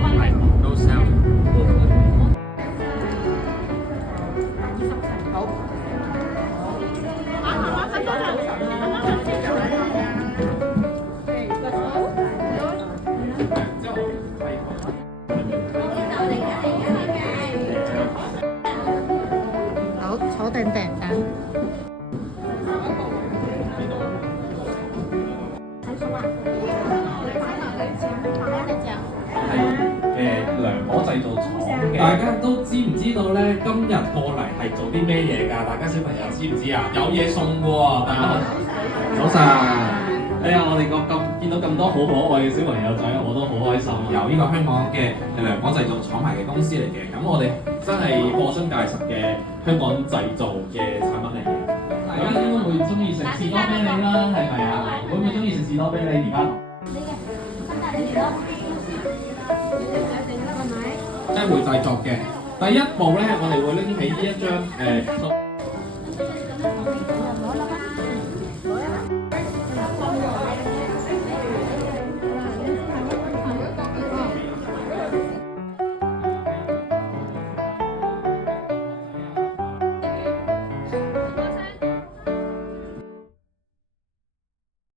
No sound。好，坐定定等。良果製造廠嘅，大家都知唔知道咧？今日過嚟係做啲咩嘢㗎？大家小朋友知唔知啊？有嘢送嘅喎，大家好。早晨。哎呀，我哋見到咁多好可愛嘅小朋友仔，我都好開心。由呢個香港嘅良果製造廠牌嘅公司嚟嘅，咁我哋真係貨真價實嘅香港製造嘅產品嚟嘅。大家應該會中意食士多啤梨啦，係咪啊？會唔會中意食士多啤梨而家？即係會製作嘅。第一步咧，我哋會拎起呢一張